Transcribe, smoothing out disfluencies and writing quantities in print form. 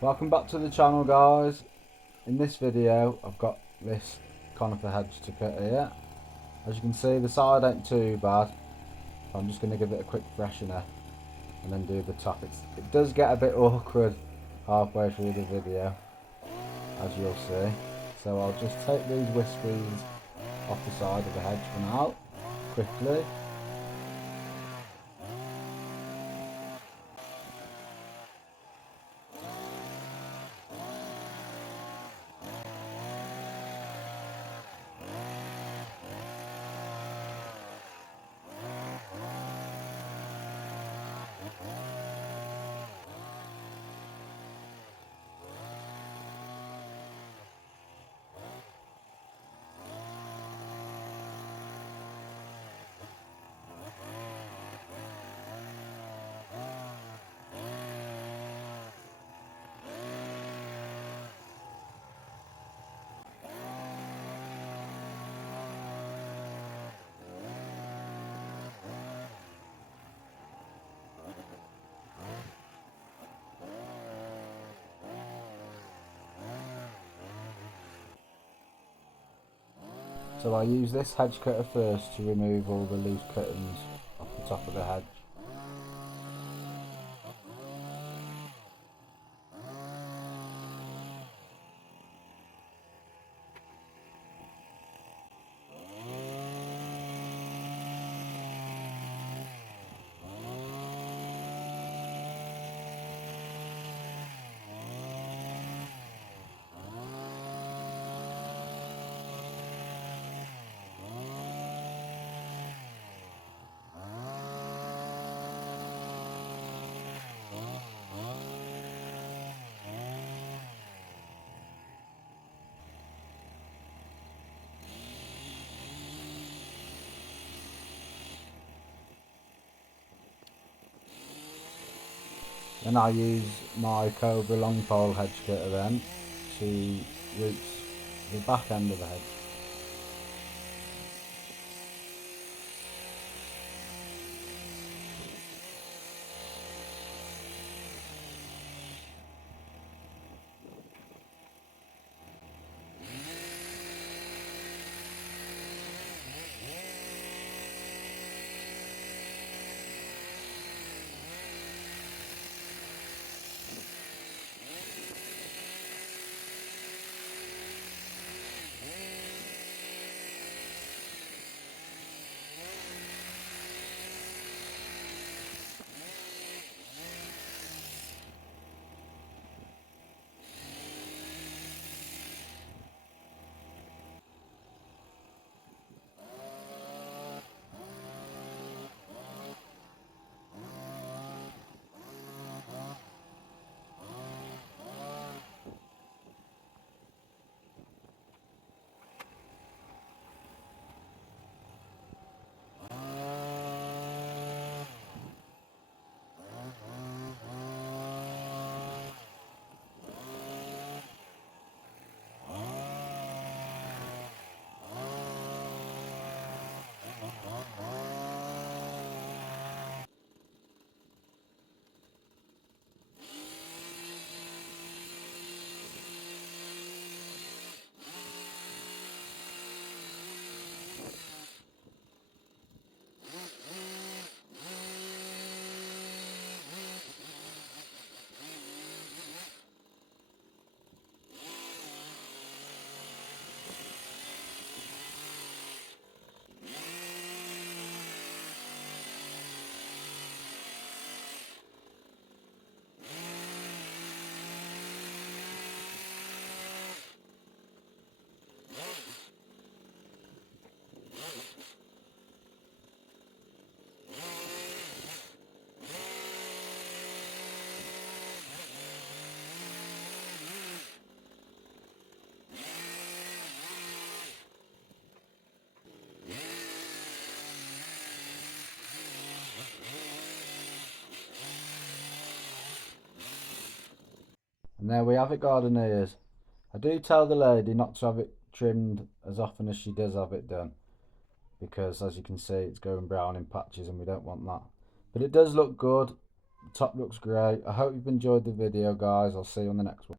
Welcome back to the channel, guys. In this video I've got this Conifer hedge to cut here. As you can see, the side ain't too bad. I'm just going to give it a quick freshener and then do the top. It does get a bit awkward halfway through the video, as you'll see. So I'll just take these wispers off the side of the hedge for now, quickly. So I use this hedge cutter first to remove all the loose cuttings off the top of the hedge. Then I use my Cobra long pole hedge cutter then to reach the back end of the hedge. And there we have it, gardeners. I do tell the lady not to have it trimmed as often as she does have it done, because as you can see it's going brown in patches and we don't want that. But it does look good. The top looks great. I hope you've enjoyed the video, guys. I'll see you on the next one.